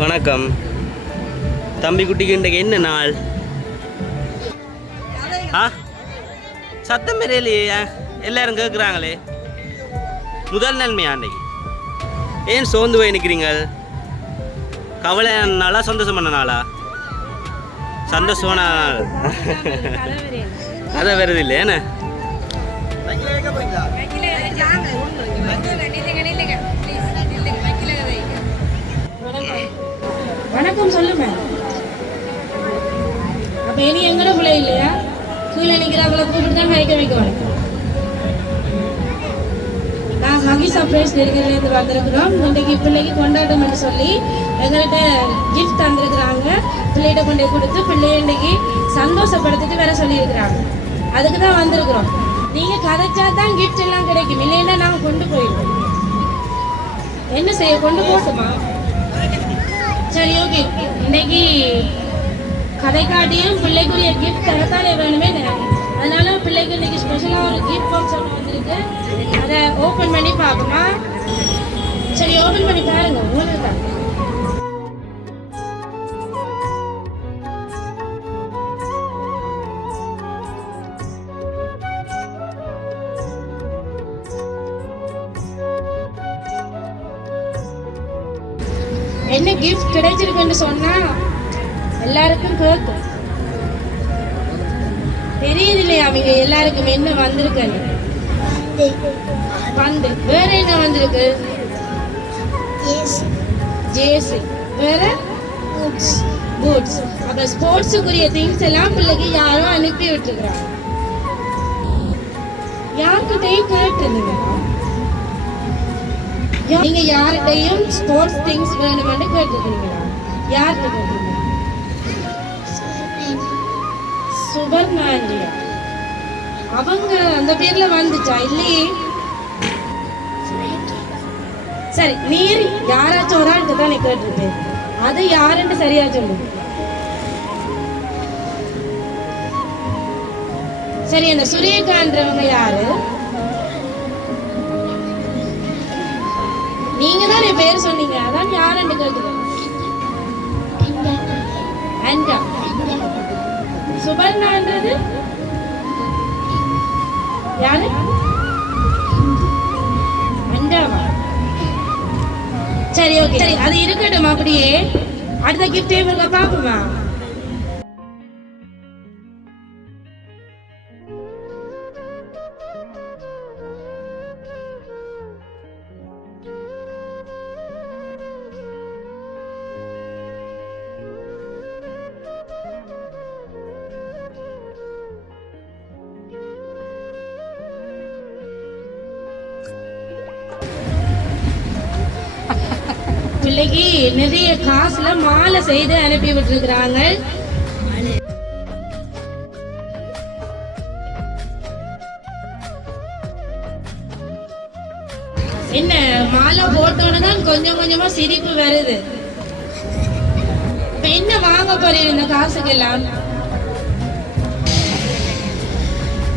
வணக்கம் தம்பி குட்டிக்கு இன்றைக்கு என்ன நாள்? சத்தம் பெரியலையே, எல்லாரும் கேட்குறாங்களே. முதல் நன்மையா அன்றைக்கு? ஏன் சோர்ந்து போய் நிற்கிறீங்கள்? கவலை நாளா சந்தோஷமான நாளா? சந்தோஷமான நாள். கதை வருது இல்லை என்ன? வணக்கம் சொல்லுங்க. அப்ப இனி எங்கட பிள்ளை இல்லையா? கீழே நிற்கிறாங்கள கூப்பிட்டு தான் கைக்க வைக்கணும். நான் ஹகி சர்ப்ரைஸ் நெருங்கிலேருந்து வந்திருக்கிறோம். இன்றைக்கு பிள்ளைக்கு கொண்டாட்டம் என்று சொல்லி எங்கள்கிட்ட கிஃப்ட் தந்திருக்கிறாங்க. பிள்ளைகிட்ட கொண்டு கொடுத்து பிள்ளைய இன்றைக்கு சந்தோஷப்படுத்திட்டு வேற சொல்லியிருக்கிறாங்க. அதுக்கு தான் வந்திருக்கிறோம். நீங்க கதைச்சா தான் கிஃப்ட் எல்லாம் கிடைக்கும், இல்லைன்னா நாங்கள் கொண்டு போயிடுவோம். என்ன செய்ய, கொண்டு போட்டுமா? சரி, ஓகே. இன்னைக்கு கதை காட்டியும் பிள்ளைக்குரிய கிஃப்ட் தரத்தாலே வேணுமே. அதனால பிள்ளைக்கு இன்னைக்கு ஸ்பெஷலாக ஒரு கிஃப்ட் பாக்ஸ் ஒன்று வந்திருக்கு. அதை ஓப்பன் பண்ணி பார்ப்போமா? சரி, ஓப்பன் பண்ணி பாருங்க. உங்களுக்கு தான் என்ன கிஃப்ட் கிடைச்சிருக்குன்னு சொன்னா எல்லாருக்கும் கேட்கும். தெரியுது இல்லையா அவங்க எல்லாருக்கும் என்ன வந்திருக்குன்னு? பந்து. வேற என்ன வந்திருக்கு? ஜேசி. வேற பூட்ஸ். அப்ப ஸ்போர்ட்ஸுக்குரிய திங்ஸ் எல்லாம் பிள்ளைக்கு யாரும் அனுப்பி விட்டுருக்காங்க. யார்கிட்டையும் கேட்டுருந்தீங்க? நீங்க யார்கிட்டையும் ஸ்போர்ட்ஸ் திங்ஸ் வேணும்னு கேட்டுருக்கீங்களா? யார்கிட்ட கேட்டீங்க? சுபர்ணாண்டியா. அவங்க அந்த பேர்ல வந்துச்சா? இல்லையே. சரி, நீர் யாராச்சும் ஒரு ஆள்கிட்ட தான் நீ கேட்டிருக்கு. அது யாருன்னு சரியா சொல்லு. சரி, அந்த சுரேகான்றவங்க யாரு? நீங்க தான் என் பேர் சொன்னீங்க, அதான் யாருன்னு கேட்குறேன். அண்டா. சுபர்ணான்றது யாரு? அண்டாவா? சரி, ஓகே. சரி, அது இருக்கட்டும். அப்படியே அடுத்த கிஃப்ட் இவங்க பாப்போமா? பிள்ளைக்கு நிறைய காசுல மாலை செய்து அனுப்பி விட்டுருக்கிறாங்க. என்ன மாலை போட்டோன்னு கொஞ்சம் கொஞ்சமா சிரிப்பு வருது. இப்ப என்ன வாங்க போறீங்க இந்த காசுக்கு எல்லாம்?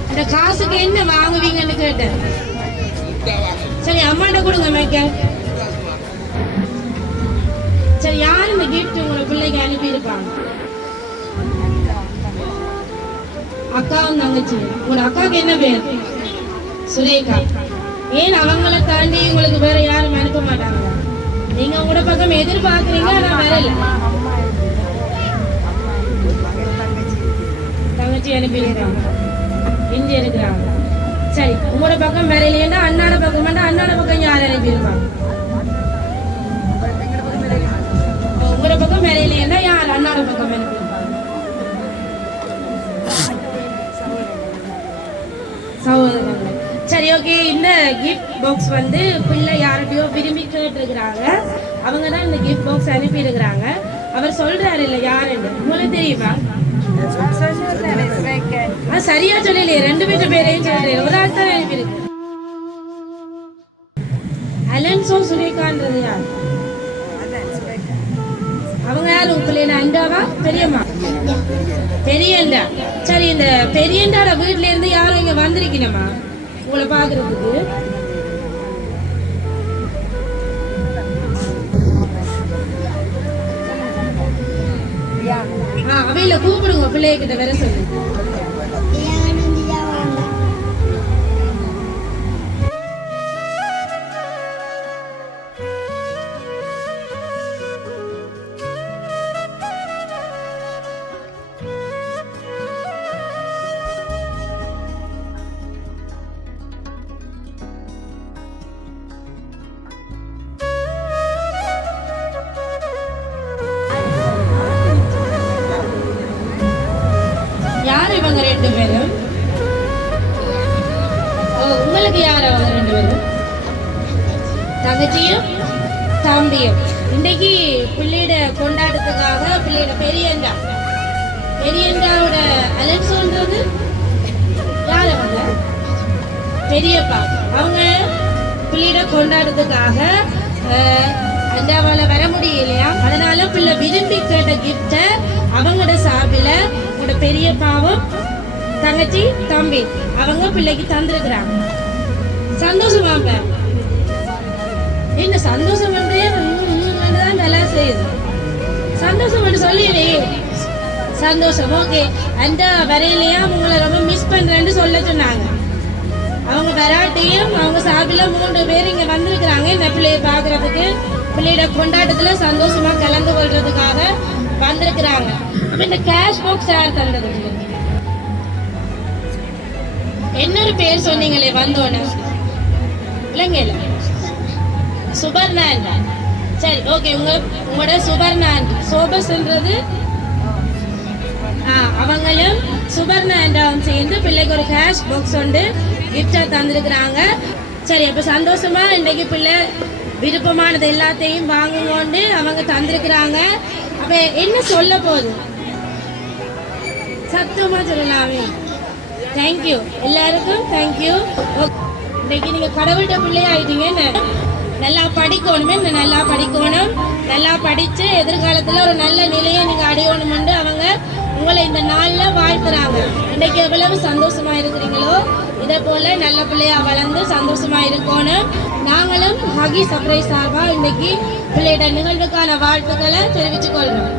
இந்த காசுக்கு என்ன வாங்குவீங்கன்னு கேட்டேன். சரி, அம்மாட்ட கொடுங்க மேக்க. சரி, யார் இந்த கிஃப்ட் உங்களை பிள்ளைக்கு அனுப்பி இருப்பாங்க? அக்காவும் தங்கச்சி. உங்க அக்காவுக்கு என்ன பேர்? சுரேகா. ஏன் அவங்கள தாண்டி உங்களுக்கு வேற யாரும் அனுப்ப மாட்டாங்க? நீங்க உங்களோட பக்கம் எதிர்பார்க்குறீங்க, ஆனா வரல. தங்கச்சி அனுப்பி இருக்காங்க, இஞ்சி இருக்கிறாங்க. சரி, உங்களோட பக்கம் வேற இல்லையா? அண்ணாட பக்கம் அண்ணாட பக்கம் யார் அனுப்பி இருப்பாங்க? உங்களோட பக்கம் வேற இல்லையா? யார் அண்ணாட பக்கம் அனுப்பி இருப்பாங்க? சகோதரர்கள். சரி, ஓகே. இந்த கிஃப்ட் பாக்ஸ் வந்து பிள்ளை யார்கிட்டயோ விரும்பி கேட்டுருக்குறாங்க. அவங்க தான் இந்த கிஃப்ட் பாக்ஸ் அனுப்பி இருக்கிறாங்க. அவர் சொல்றாரு இல்ல யாருன்னு உங்களுக்கு தெரியுமா? சரியா சொல்லலையே, ரெண்டு பேரும் பேரையும் சொல்றேன். ஒரு ஆள் தான் அனுப்பி இருக்கு. அலன்சோ சுரேகான்றது யார்? அவங்க யாரு? உங்க அண்டாவா பெரியம்மா? பெரியண்டா. சரி, இந்த பெரியண்டாட வீட்டுல இருந்து யாரும் இங்க வந்திருக்கணுமா உங்களை பாக்குறதுக்கு? அவையில கூப்பிடுங்க பிள்ளைகிட்ட வர சொல்லு. யார் இவங்க ரெண்டு பேரும்? உங்களுக்கு யார் அவங்க ரெண்டு பேரும்? தங்கச்சியும் தம்பியும். இன்னைக்கு பிள்ளையோட கொண்டாட்டத்துக்காக பிள்ளையோட பெரியண்டாவோட அலெக்ஸான்றது யார் அவங்க? பெரியப்பா. அவங்க பிள்ளையோட கொண்டாட்டத்துக்காக அண்டாவால வர முடியலையா, அதனால பிள்ளை விரும்பி கேட்ட கிஃப்ட அவங்களோட சார்பில் உங்களோட பெரியப்பாவும் தங்கச்சி தம்பி அவங்க பிள்ளைக்கு தந்திருக்கிறாங்க. சந்தோஷமாப்ப என்ன சந்தோஷம் வந்து தான் நல்லா செய்யுது. சந்தோஷம் மட்டும் சொல்லிடுவே. சந்தோஷம். ஓகே. அந்த வரையிலையா உங்களை ரொம்ப மிஸ் பண்றேன்னு சொல்ல சொன்னாங்க. அவங்க வராட்டையும் அவங்க சார்பில் 3 பேர் இங்க வந்திருக்கிறாங்க இந்த பிள்ளையை பாக்குறதுக்கு, பிள்ளையோட கொண்டாட்டத்துல சந்தோஷமா கலந்து கொள்றதுக்காக வந்திருக்கிறாங்க. அப்ப இந்த கேஷ் பாக்ஸ் யார் தந்தது? என்னொரு பேர் சொன்னீங்களே வந்தோன்னு இல்லைங்கல்ல? சுபர்ணாண்டா. சரி, ஓகே. உங்களோட சுபர்ணாண்ட் சோபஸ்ன்றது அவங்களும் சுபர்ணாண்டாவும் சேர்ந்து பிள்ளைக்கு ஒரு கேஷ் பாக்ஸ் உண்டு கிஃப்டா தந்திருக்கிறாங்க. சரி, அப்ப சந்தோஷமா இன்னைக்கு பிள்ளை விருப்பமானது எல்லாத்தையும் வாங்குங்கொண்டு அவங்க தந்திருக்கிறாங்க. அப்ப என்ன சொல்ல போகுது? சத்தமா சொல்லலாமே. தேங்க்யூ எல்லாருக்கும். தேங்க்யூ. இன்னைக்கு நீங்க கடவுள்கிட்ட பிள்ளையாயிட்டீங்க. நல்லா படிக்கணுமே, நல்லா படிக்கணும். நல்லா படிச்சு எதிர்காலத்துல ஒரு நல்ல நிலையை நீங்க அடையணும்னு அவங்க உங்களை இந்த நாள்ல வாழ்த்துறாங்க. இன்னைக்கு எவ்வளவு சந்தோஷமா இருக்கிறீங்களோ இதே போல நல்ல பிள்ளையா வளர்ந்து சந்தோஷமா இருக்கணும். நாங்களும் ஹகி சர்ப்ரைஸ் சார்பா இன்னைக்கு பிள்ளையோட நிகழ்வுக்கான வாழ்த்துக்களை தெரிவித்துக் கொள்றோம்.